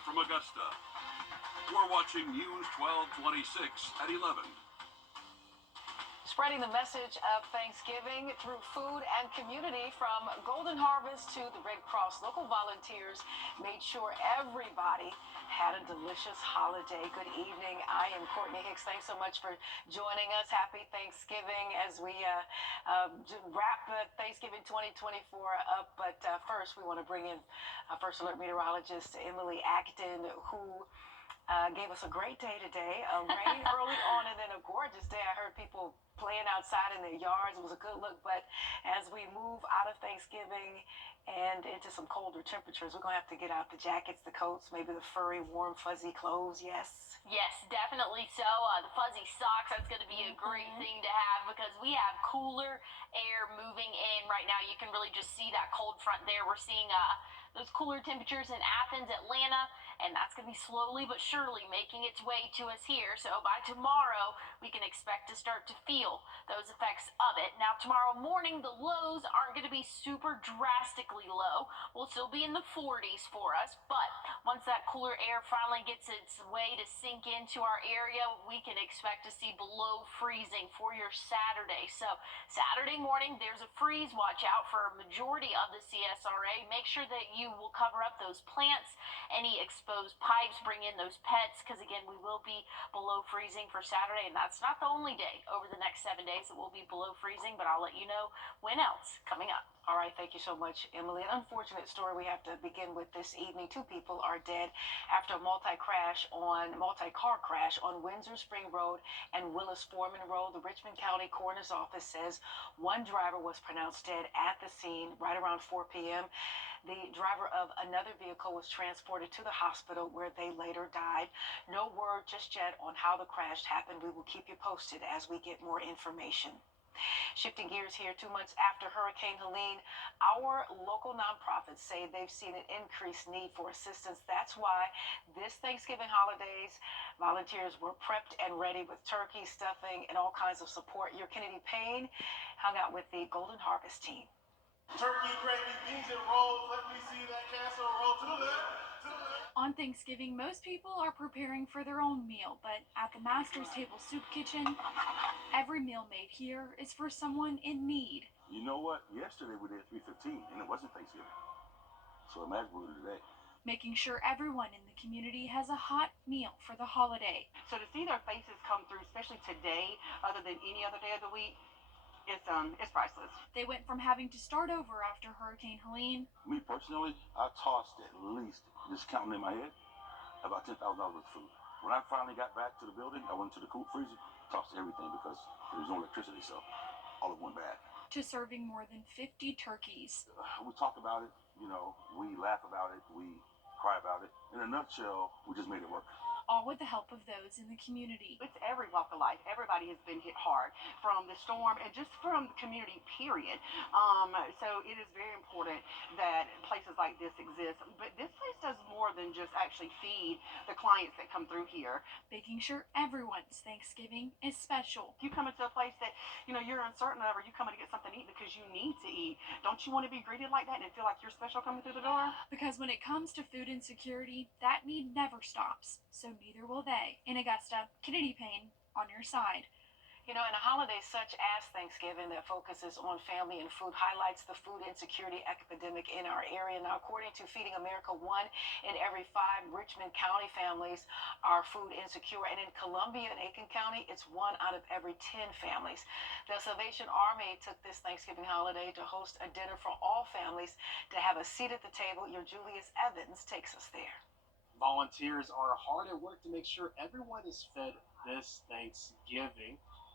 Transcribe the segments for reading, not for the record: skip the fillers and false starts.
Live from Augusta. We're watching News 1226 at 11. Spreading the message of Thanksgiving through food and community, from Golden Harvest to the Red Cross, local volunteers made sure everybody had a delicious holiday. Good evening. I am Courtney Hicks. Thanks so much for joining us. Happy Thanksgiving as we wrap Thanksgiving 2024 up. But first, we want to bring in First Alert meteorologist Emily Acton, who gave us a great day today. Rain early on and then a gorgeous day. I heard people playing outside in their yards. It was a good look. But as we move out of Thanksgiving and into some colder temperatures, we're going to have to get out the jackets, the coats, maybe the furry, warm, fuzzy clothes. Yes? Yes, definitely so. The fuzzy socks, that's going to be a great thing to have because we have cooler air moving in right now. You can really just see that cold front there. We're seeing those cooler temperatures in Athens, Atlanta, and that's going to be slowly but surely making its way to us here. So by tomorrow, we can expect to start to feel those effects of it. Now, tomorrow morning, the lows aren't going to be super drastically low. We'll still be in the 40s for us, but once that cooler air finally gets its way to sink into our area, we can expect to see below freezing for your Saturday. So Saturday morning, there's a freeze. Watch out for a majority of the CSRA. Make sure that you will cover up those plants, any exposed pipes, bring in those pets, because again, we will be below freezing for Saturday, and that's not the only day over the next 7 days that will be below freezing, but I'll let you know when else coming up. All right, thank you so much, Emily. An unfortunate story we have to begin with this evening. 2 people are dead after a multi-car crash on Windsor Spring Road and Willis Foreman Road. The Richmond County Coroner's Office says one driver was pronounced dead at the scene right around 4 p.m. The driver of another vehicle was transported to the hospital where they later died. No word just yet on how the crash happened. We will keep you posted as we get more information. Shifting gears here, 2 months after Hurricane Helene, our local nonprofits say they've seen an increased need for assistance. That's why this Thanksgiving holidays, volunteers were prepped and ready with turkey, stuffing, and all kinds of support. Your Kennedy Payne hung out with the Golden Harvest team. Turkey, gravy, beans, and rolls. Let me see that casserole to the left, to the left. On Thanksgiving, most people are preparing for their own meal, but at the Master's Table Soup Kitchen, every meal made here is for someone in need. You know what? Yesterday we did 315, and it wasn't Thanksgiving. So imagine what we do today. Making sure everyone in the community has a hot meal for the holiday. So to see their faces come through, especially today, other than any other day of the week, it's priceless. They went from having to start over after Hurricane Helene. Me personally, I tossed at least, just counting in my head, about $10,000 worth of food. When I finally got back to the building, I went to the cool freezer, tossed everything because there was no electricity, so all of it went bad. To serving more than 50 turkeys. We talk about it, we laugh about it, we cry about it. In a nutshell, we just made it work. All with the help of those in the community. It's every walk of life. Everybody has been hit hard from the storm and just from the community, period. So it is very important that places like this exist. But this place does more than just actually feed the clients that come through here. Making sure everyone's Thanksgiving is special. You come into a place that, you're uncertain of, or you come in to get something to eat because you need to eat. Don't you want to be greeted like that and feel like you're special coming through the door? Because when it comes to food insecurity, that need never stops. So neither will they. In Augusta, Kennedy Payne on your side. In a holiday such as Thanksgiving that focuses on family and food highlights the food insecurity epidemic in our area. Now, according to Feeding America, 1 in every 5 Richmond County families are food insecure. And in Columbia and Aiken County, it's 1 out of every 10 families. The Salvation Army took this Thanksgiving holiday to host a dinner for all families to have a seat at the table. Your Julius Evans takes us there. Volunteers are hard at work to make sure everyone is fed this Thanksgiving.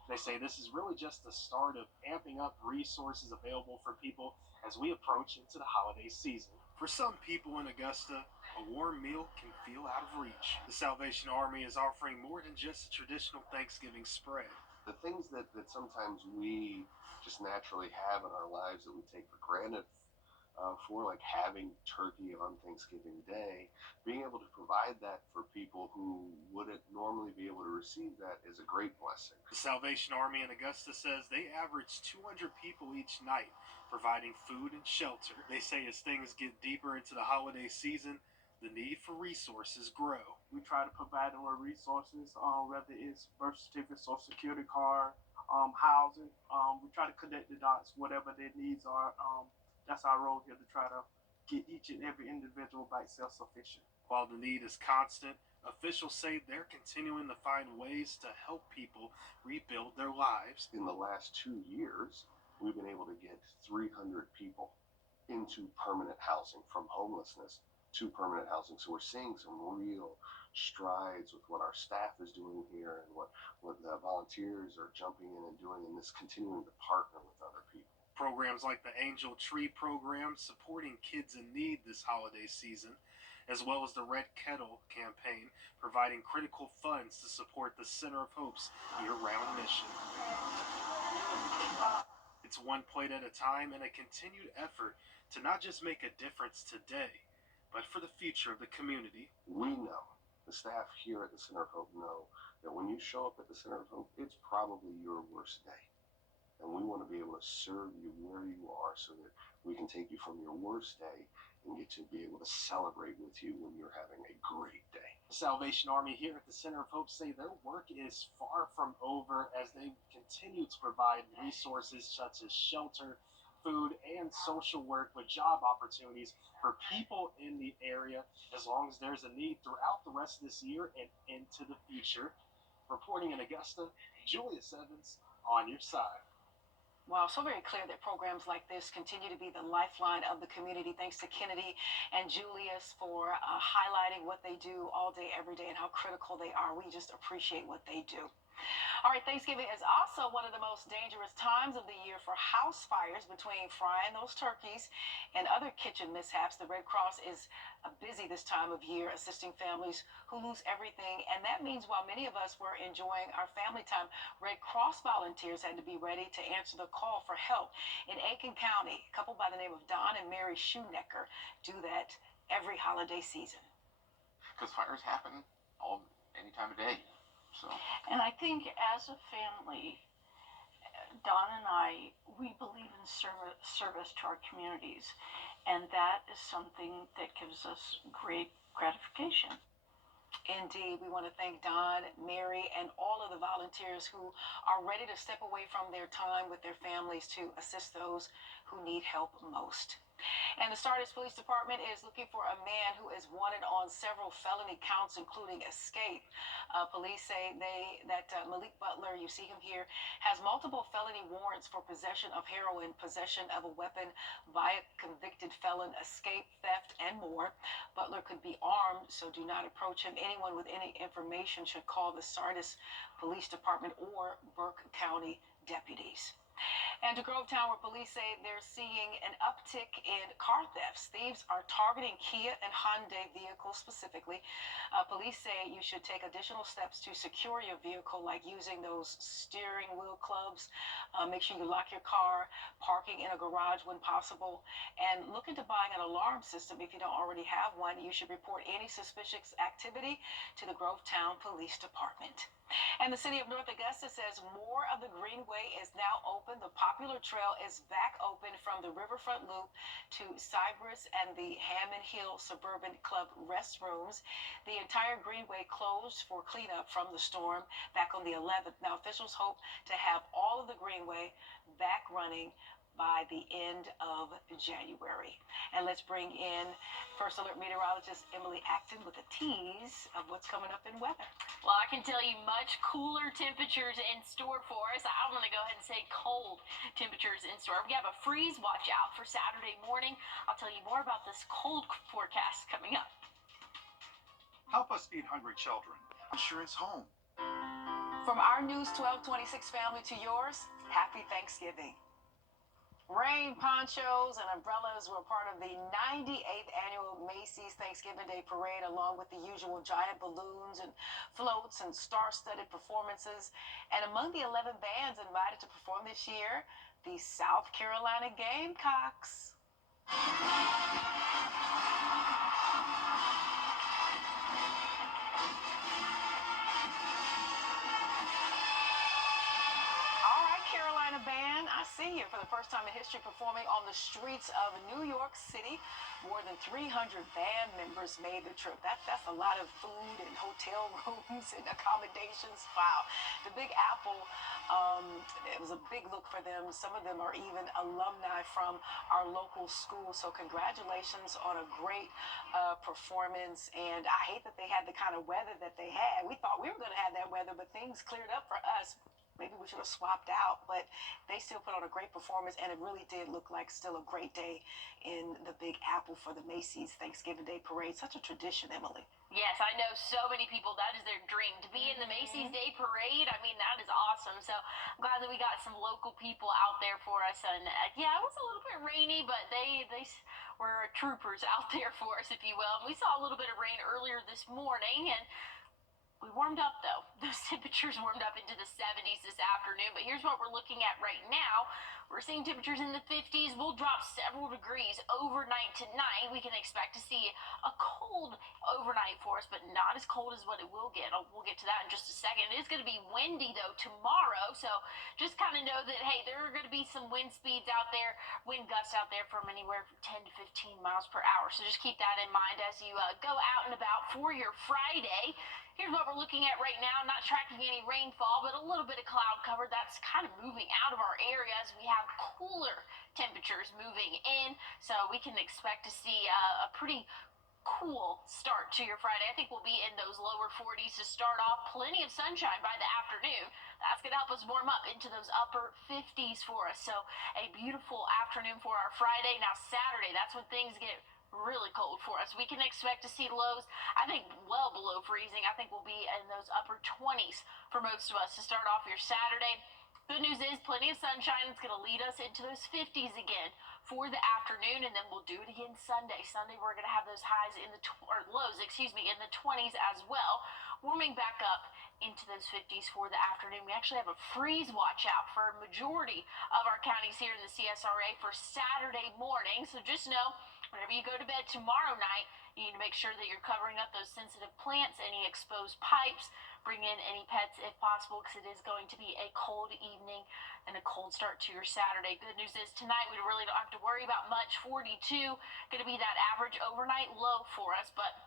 They say this is really just the start of amping up resources available for people as we approach into the holiday season. For some people in Augusta, a warm meal can feel out of reach. The Salvation Army is offering more than just a traditional Thanksgiving spread. The things that sometimes we just naturally have in our lives that we take for granted, for like having turkey on Thanksgiving Day, being able to provide that for people who wouldn't normally be able to receive that is a great blessing. The Salvation Army in Augusta says they average 200 people each night providing food and shelter. They say as things get deeper into the holiday season, the need for resources grow. We try to provide them with resources, whether it's birth certificate, social security card, housing. We try to connect the dots, whatever their needs are. That's our role here, to try to get each and every individual back self-sufficient. While the need is constant, officials say they're continuing to find ways to help people rebuild their lives. In the last 2 years, we've been able to get 300 people into permanent housing, from homelessness to permanent housing. So we're seeing some real strides with what our staff is doing here, and what the volunteers are jumping in and doing, and this continuing to partner with other people. Programs like the Angel Tree program supporting kids in need this holiday season, as well as the Red Kettle campaign providing critical funds to support the Center of Hope's year-round mission. It's one plate at a time, and a continued effort to not just make a difference today, but for the future of the community. We know, the staff here at the Center of Hope know, that when you show up at the Center of Hope, it's probably your worst day. And we want to be able to serve you where you are, so that we can take you from your worst day and get to be able to celebrate with you when you're having a great day. The Salvation Army here at the Center of Hope say their work is far from over, as they continue to provide resources such as shelter, food, and social work with job opportunities for people in the area, as long as there's a need throughout the rest of this year and into the future. Reporting in Augusta, Julius Evans on your side. Wow, so very clear that programs like this continue to be the lifeline of the community. Thanks to Kennedy and Julius for highlighting what they do all day, every day, and how critical they are. We just appreciate what they do. All right, Thanksgiving is also one of the most dangerous times of the year for house fires. Between frying those turkeys and other kitchen mishaps, the Red Cross is busy this time of year assisting families who lose everything. And that means while many of us were enjoying our family time, Red Cross volunteers had to be ready to answer the call for help. In Aiken County, a couple by the name of Don and Mary Shoenecker do that every holiday season. Because fires happen any time of day. So. And I think as a family, Don and I, we believe in service to our communities, and that is something that gives us great gratification. Indeed, we want to thank Don, Mary, and all of the volunteers who are ready to step away from their time with their families to assist those who need help most. And the Stardust Police Department is looking for a man who is wanted on several felony counts, including escape. Police say that Malik Butler, you see him here, has multiple felony warrants for possession of heroin, possession of a weapon by a convicted felon, escape, theft, and more. Butler could be armed, so do not approach him. Anyone with any information should call the Stardust Police Department or Burke County deputies. And to Grovetown, where police say they're seeing an uptick in car thefts. Thieves are targeting Kia and Hyundai vehicles specifically. Police say you should take additional steps to secure your vehicle, like using those steering wheel clubs. Make sure you lock your car, parking in a garage when possible, and look into buying an alarm system. If you don't already have one, you should report any suspicious activity to the Grovetown Police Department. And the city of North Augusta says more of the Greenway is now open. The popular trail is back open from the Riverfront Loop to Cypress and the Hammond Hill Suburban Club restrooms. The entire Greenway closed for cleanup from the storm back on the 11th. Now, officials hope to have all of the Greenway back running by the end of January. And let's bring in First Alert meteorologist Emily Acton with a tease of what's coming up in weather. Well, I can tell you much cooler temperatures in store for us. I'm going to go ahead and say cold temperatures in store. We have a freeze watch out for Saturday morning. I'll tell you more about this cold forecast coming up. Help us feed hungry children. Insurance Home. From our News 1226 family to yours, happy Thanksgiving. Rain ponchos and umbrellas were part of the 98th annual Macy's Thanksgiving Day Parade, along with the usual giant balloons and floats and star-studded performances. And among the 11 bands invited to perform this year, the South Carolina Gamecocks. Carolina band, I see you for the the first time in history performing on the streets of New York City. More than 300 band members made the trip. That's a lot of food and hotel rooms and accommodations. Wow. The Big Apple, it was a big look for them. Some of them are even alumni from our local school. So congratulations on a great performance. And I hate that they had the kind of weather that they had. We thought we were going to have that weather, but things cleared up for us. Maybe we should have swapped out, but they still put on a great performance, and it really did look like still a great day in the Big Apple for the Macy's Thanksgiving Day Parade. Such a tradition, Emily. Yes, I know so many people, that is their dream, to be in the Macy's Day Parade. I mean, that is awesome. So I'm glad that we got some local people out there for us. And yeah, it was a little bit rainy, but they were troopers out there for us, if you will. And we saw a little bit of rain earlier this morning, and we warmed up, though. Those temperatures warmed up into the 70s this afternoon. But here's what we're looking at right now. We're seeing temperatures in the 50s. We'll drop several degrees overnight tonight. We can expect to see a cold overnight for us, but not as cold as what it will get. We'll get to that in just a second. It is going to be windy, though, tomorrow. So just kind of know that, hey, there are going to be some wind speeds out there, wind gusts out there from anywhere from 10 to 15 miles per hour. So just keep that in mind as you go out and about for your Friday. Here's what we're looking at right now. Not tracking any rainfall, but a little bit of cloud cover. That's kind of moving out of our area as we have cooler temperatures moving in. So we can expect to see a pretty cool start to your Friday. I think we'll be in those lower 40s to start off. Plenty of sunshine by the afternoon. That's going to help us warm up into those upper 50s for us. So a beautiful afternoon for our Friday. Now Saturday, that's when things get really cold for us. We can expect to see lows, I think, well below freezing. I think we'll be in those upper 20s for most of us to start off your Saturday. Good news is plenty of sunshine. It's going to lead us into those 50s again for the afternoon, and then we'll do it again Sunday. Sunday we're going to have those highs in the lows, in the 20s as well, warming back up into those 50s for the afternoon. We actually have a freeze watch out for a majority of our counties here in the CSRA for Saturday morning. So just know, whenever you go to bed tomorrow night, you need to make sure that you're covering up those sensitive plants, any exposed pipes. Bring in any pets if possible, because it is going to be a cold evening and a cold start to your Saturday. Good news is tonight we really don't have to worry about much. 42 going to be that average overnight low for us, but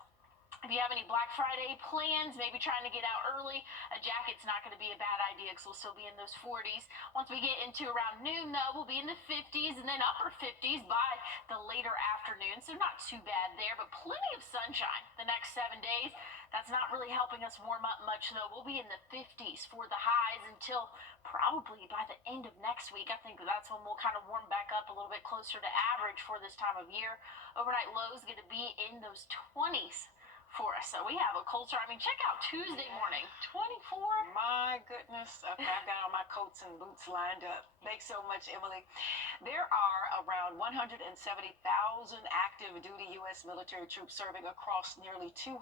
if you have any Black Friday plans, maybe trying to get out early, a jacket's not going to be a bad idea because we'll still be in those 40s. Once we get into around noon, though, we'll be in the 50s and then upper 50s by the later afternoon. So not too bad there, but plenty of sunshine the next 7 days. That's not really helping us warm up much, though. We'll be in the 50s for the highs until probably by the end of next week. I think that's when we'll kind of warm back up a little bit closer to average for this time of year. Overnight lows going to be in those 20s for us. So we have a cold start. I mean, check out Tuesday morning, 24. My goodness. Okay, I've got all my coats and boots lined up. Thanks so much, Emily. There are around 170,000 active duty U.S. military troops serving across nearly 200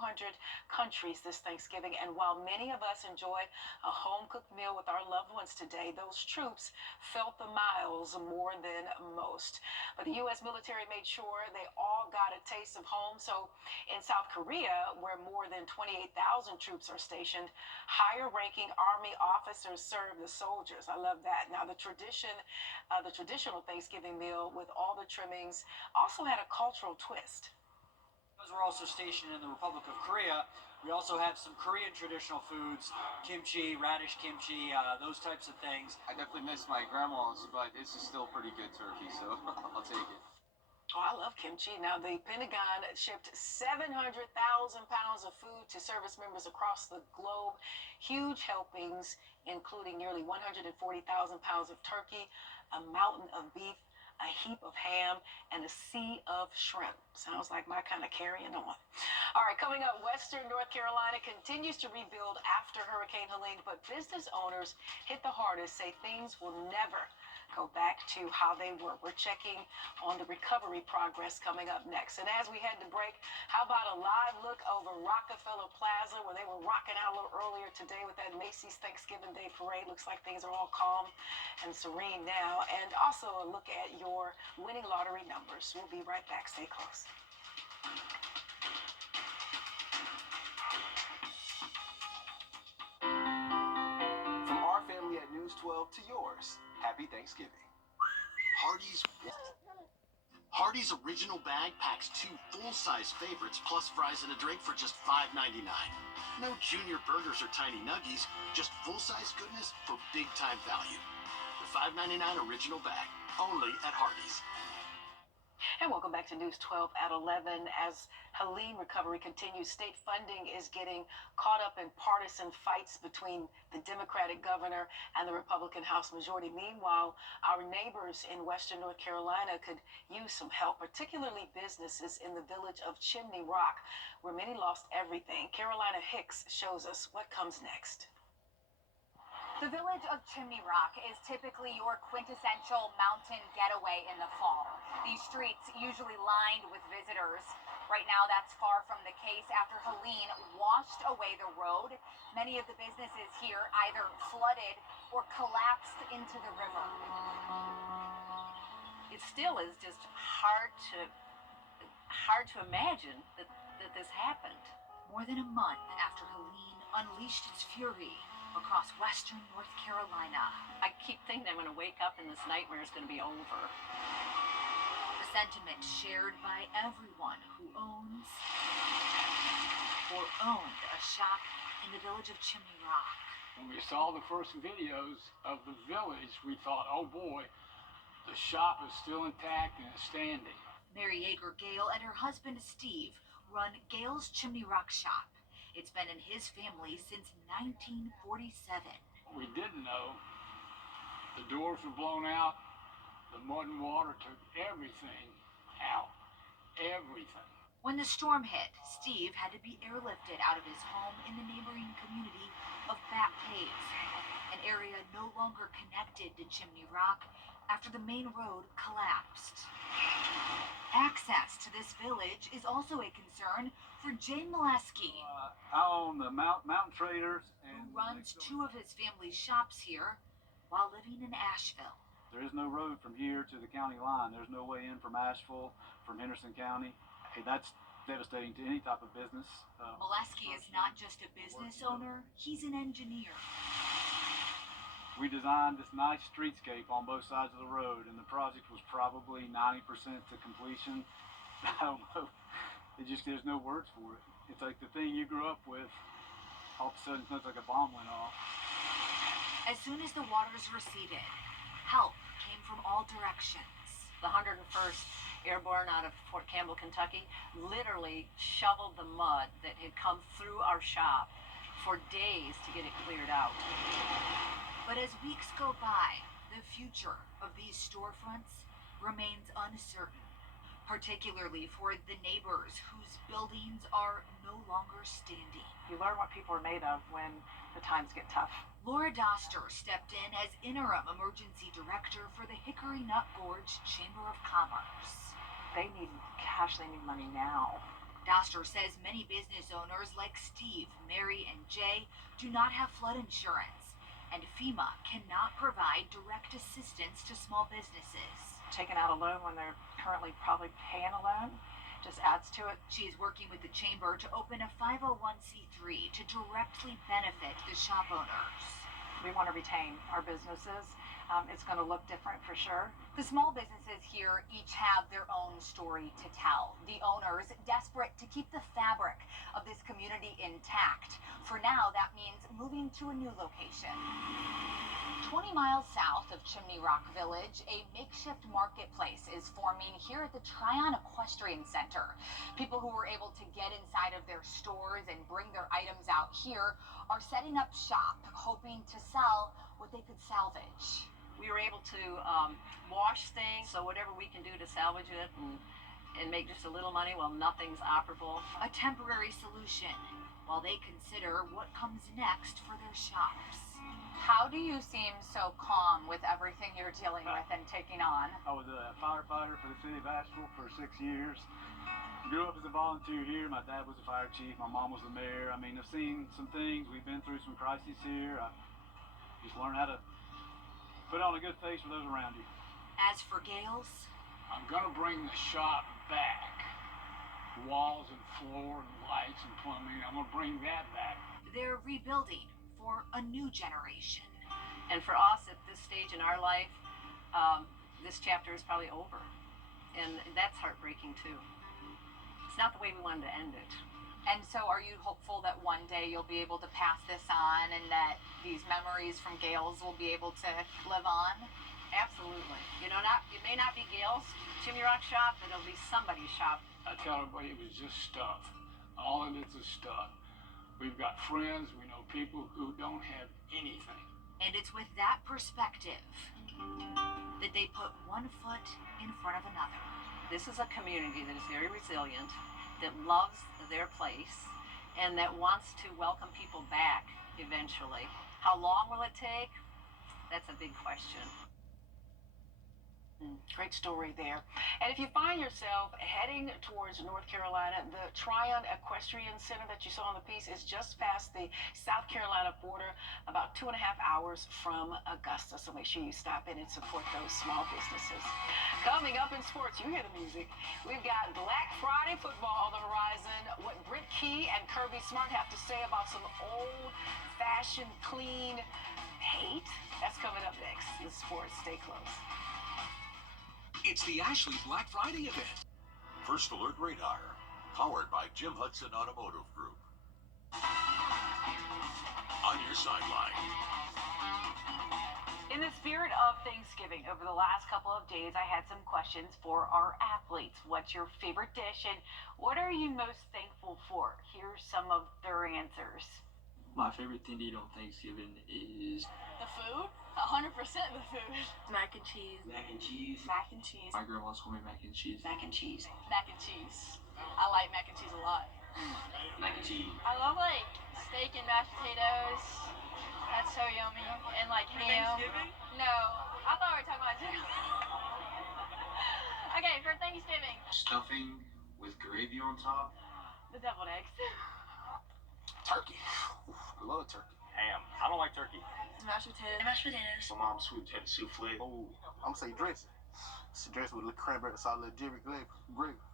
countries this Thanksgiving. And while many of us enjoyed a home-cooked meal with our loved ones today, those troops felt the miles more than most. But the U.S. military made sure they all got a taste of home. So in South Korea, where more than 28,000 troops are stationed, higher-ranking Army officers serve the soldiers. I love that. Now, the traditional Thanksgiving meal with all the trimmings also had a cultural twist. Because we're also stationed in the Republic of Korea, we also have some Korean traditional foods, kimchi, radish kimchi, those types of things. I definitely miss my grandma's, but this is still pretty good turkey, so I'll take it. Oh, I love kimchi. Now, the Pentagon shipped 700,000 pounds of food to service members across the globe. Huge helpings, including nearly 140,000 pounds of turkey, a mountain of beef, a heap of ham, and a sea of shrimp. Sounds like my kind of carrying on. All right, coming up, Western North Carolina continues to rebuild after Hurricane Helene, but business owners hit the hardest, say things will never go back to how they were. We're checking on the recovery progress coming up next. And as we head to break, how about a live look over Rockefeller Plaza, where they were rocking out a little earlier today with that Macy's Thanksgiving Day Parade. Looks like things are all calm and serene now. And also a look at your winning lottery numbers. We'll be right back. Stay close. From our family at News 12 to yours, happy Thanksgiving. Hardee's original bag packs 2 full-size favorites plus fries and a drink for just $5.99. No junior burgers or tiny nuggies, just full-size goodness for big-time value. The $5.99 original bag, only at Hardee's. And welcome back to News 12 at 11. As Helene recovery continues, state funding is getting caught up in partisan fights between the Democratic governor and the Republican House majority. Meanwhile, our neighbors in Western North Carolina could use some help, particularly businesses in the village of Chimney Rock, where many lost everything. Carolina Hicks shows us what comes next. The village of Chimney Rock is typically your quintessential mountain getaway in the fall. These streets usually lined with visitors. Right now, that's far from the case after Helene washed away the road. Many of the businesses here either flooded or collapsed into the river. It still is just hard to imagine that this happened. More than a month after Helene unleashed its fury across western North Carolina. I keep thinking I'm going to wake up and this nightmare is going to be over. The sentiment shared by everyone who owns or owned a shop in the village of Chimney Rock. When we saw the first videos of the village, we thought, oh boy, the shop is still intact and it's standing. Mary Yeager Gale and her husband Steve run Gale's Chimney Rock shop. It's been in his family since 1947. We didn't know. The doors were blown out. The mud and water took everything out. Everything. When the storm hit, Steve had to be airlifted out of his home in the neighboring community of Bat Caves, an area no longer connected to Chimney Rock after the main road collapsed. Access to this village is also a concern for Jay Molesky, I own the Mountain Traders, and who runs 2 of his family's shops here while living in Asheville. there is no road from here to the county line. There's no way in from Asheville, from Henderson County. Hey, that's devastating to any type of business. Molesky is not just a business owner, he's an engineer. We designed this nice streetscape on both sides of the road, and the project was probably 90% to completion. I don't know. There's no words for it. It's like the thing you grew up with, all of a sudden it looks like a bomb went off. As soon as the waters receded, help came from all directions. The 101st Airborne out of Fort Campbell, Kentucky, literally shoveled the mud that had come through our shop for days to get it cleared out. But as weeks go by, the future of these storefronts remains uncertain, particularly for the neighbors whose buildings are no longer standing. You learn what people are made of when the times get tough. Laura Doster stepped in as interim emergency director for the Hickory Nut Gorge Chamber of Commerce. They need cash, they need money now. Doster says many business owners like Steve, Mary, and Jay do not have flood insurance, and FEMA cannot provide direct assistance to small businesses. Taking out a loan when they're currently probably paying a loan just adds to it. She is working with the chamber to open a 501c3 to directly benefit the shop owners. We want to retain our businesses. It's going to look different for sure. The small businesses here each have their own story to tell. The owners desperate to keep the fabric of this community intact. For now, that means moving to a new location. 20 miles south of Chimney Rock Village, a makeshift marketplace is forming here at the Tryon Equestrian Center. People who were able to get inside of their stores and bring their items out here are setting up shop, hoping to sell what they could salvage. We were able to wash things, so whatever we can do to salvage it and make just a little money while nothing's operable. A temporary solution while they consider what comes next for their shops. How do you seem so calm with everything you're dealing with and taking on? I was a firefighter for the city of Asheville for 6 years. Grew up as a volunteer here. My dad was a fire chief. My mom was the mayor. I mean, I've seen some things. We've been through some crises here. I just learned how to put on a good face for those around you. As for Gales, I'm going to bring the shop back. Walls and floor and lights and plumbing. I'm going to bring that back. They're rebuilding for a new generation. And for us at this stage in our life, this chapter is probably over. And that's heartbreaking too. It's not the way we wanted to end it. And so are you hopeful that one day you'll be able to pass this on and that these memories from Gail's will be able to live on? Absolutely. You know, it may not be Gail's Jimmy Rock shop, but it'll be somebody's shop. I tell everybody it was just stuff. All of it is stuff. We've got friends, we know people who don't have anything. And it's with that perspective that they put one foot in front of another. This is a community that is very resilient, that loves their place, and that wants to welcome people back eventually. How long will it take? That's a big question. Great story there. And if you find yourself heading towards North Carolina, the Tryon Equestrian Center that you saw in the piece is just past the South Carolina border, about 2.5 hours from Augusta. So make sure you stop in and support those small businesses. Coming up in sports, you hear the music. We've got Black Friday football on the horizon. What Britt Key and Kirby Smart have to say about some old-fashioned, clean hate. That's coming up next in sports. Stay close. It's the Ashley Black Friday event. First Alert Radar, powered by Jim Hudson Automotive Group. On your sideline. In the spirit of Thanksgiving, over the last couple of days, I had some questions for our athletes. What's your favorite dish, and what are you most thankful for? Here's some of their answers. My favorite thing to eat on Thanksgiving is The food? 100% the food. Mac and cheese. mac and cheese. Mac and cheese. My grandma's homemade mac and cheese. Mac and cheese. Mac and cheese. I like mac and cheese a lot. Mac and cheese. I love like steak and mashed potatoes. That's so yummy. And like ham. Thanksgiving? No, I thought we were talking about dinner. Okay, for Thanksgiving. Stuffing with gravy on top. The deviled eggs. Turkey. Oof, I love turkey. Ham. I don't like turkey. Mashed potatoes. Mashed potatoes. My mom's sweet potato souffle. Oh, I'm gonna say dressing. It's a dressing with a little cranberry sauce, a little Jerry gravy.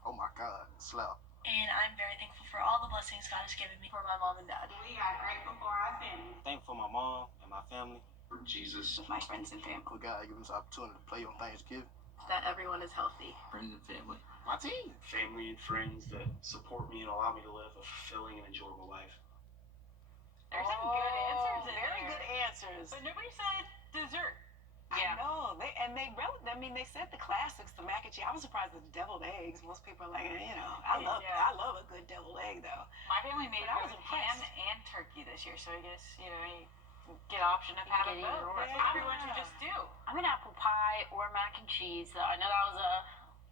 Oh my God, slap. And I'm very thankful for all the blessings God has given me. For my mom and dad. We are grateful for our family. Thankful for my mom and my family. For Jesus. With my friends and family. For God giving us the opportunity to play on Thanksgiving. That everyone is healthy. Friends and family. My team. Family and friends that support me and allow me to live a fulfilling and enjoyable life. There's some good answers in Very there. good answers. But nobody said dessert. I know. They said the classics, the mac and cheese. I was surprised at the deviled eggs. Most people are like, I love a good deviled egg though. My family made But I both was ham impressed. and turkey this year, so I guess, you get option of having get either both. or. That's what everyone should just do. I'm an apple pie or mac and cheese, though. I know that was a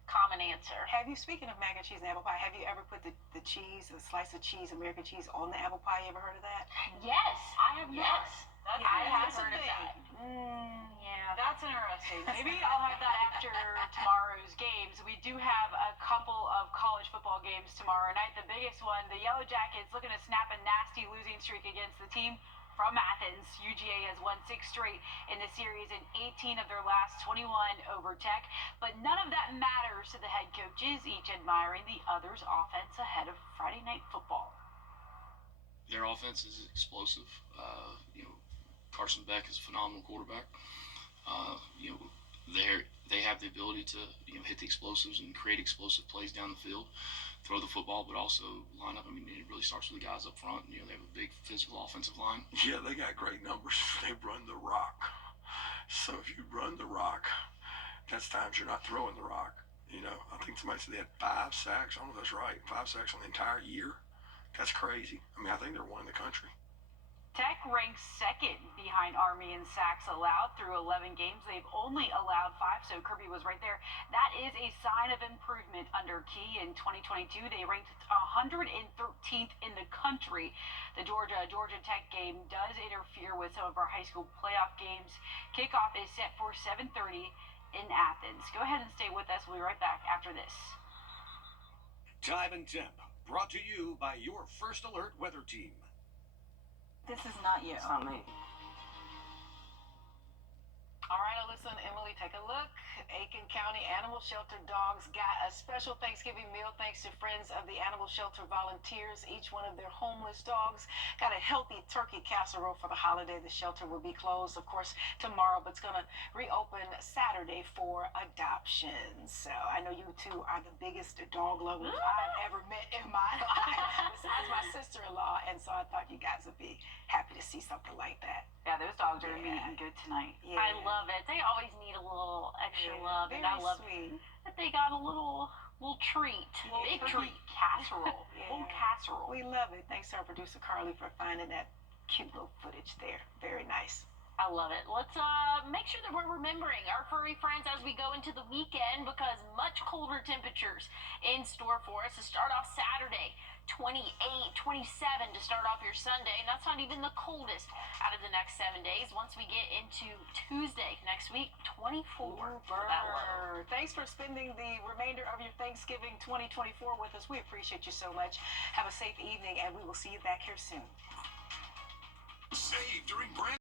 common answer. Speaking of mac and cheese and apple pie, have you ever put the cheese, the slice of cheese, American cheese, on the apple pie? You ever heard of that? Yes, I have. Yes. That's I have that's a heard of thing. that. Yeah. That's interesting. Maybe I'll have that after tomorrow's games. We do have a couple of college football games tomorrow night. The biggest one, the Yellow Jackets looking to snap a nasty losing streak against the team from Athens. UGA has won 6 straight in the series and 18 of their last 21 over Tech. But none of that matters to the head coaches, each admiring the other's offense ahead of Friday night football. Their offense is explosive. Carson Beck is a phenomenal quarterback. They have the ability to hit the explosives and create explosive plays down the field, throw the football, but also line up. It really starts with the guys up front. They have a big physical offensive line. Yeah, they got great numbers. They run the rock. So if you run the rock, that's times you're not throwing the rock. I think somebody said they had 5 sacks. I don't know if that's right. 5 sacks on the entire year. That's crazy. I think they're one in the country. Tech ranks second behind Army in sacks allowed through 11 games. They've only allowed 5, so Kirby was right there. That is a sign of improvement under Key. In 2022, they ranked 113th in the country. The Georgia Tech game does interfere with some of our high school playoff games. Kickoff is set for 7:30 in Athens. Go ahead and stay with us. We'll be right back after this. Time and temp, brought to you by your First Alert weather team. This is not you. It's not me. All right, Alyssa and Emily, we take a look. Aiken County Animal Shelter dogs got a special Thanksgiving meal thanks to Friends of the Animal Shelter volunteers. Each one of their homeless dogs got a healthy turkey casserole for the holiday. The shelter will be closed, of course, tomorrow, but it's going to reopen Saturday for adoption. So I know you two are the biggest dog lovers I've ever met in my life, besides my sister-in-law, and so I thought you guys would be happy to see something like that. Yeah, those dogs are eating good tonight. Yeah. I love it. They always need a little extra love, and Very I love sweet. that they got a little treat, big treat casserole, little casserole. We love it. Thanks to our producer Carly for finding that cute little footage there. Very nice. I love it. Let's make sure that we're remembering our furry friends as we go into the weekend, because much colder temperatures in store for us to start off Saturday. 28, 27 to start off your Sunday, and that's not even the coldest out of the next 7 days. Once we get into Tuesday next week, 24 for that low. Thanks for spending the remainder of your Thanksgiving 2024 with us. We appreciate you so much. Have a safe evening, and we will see you back here soon. Save during brand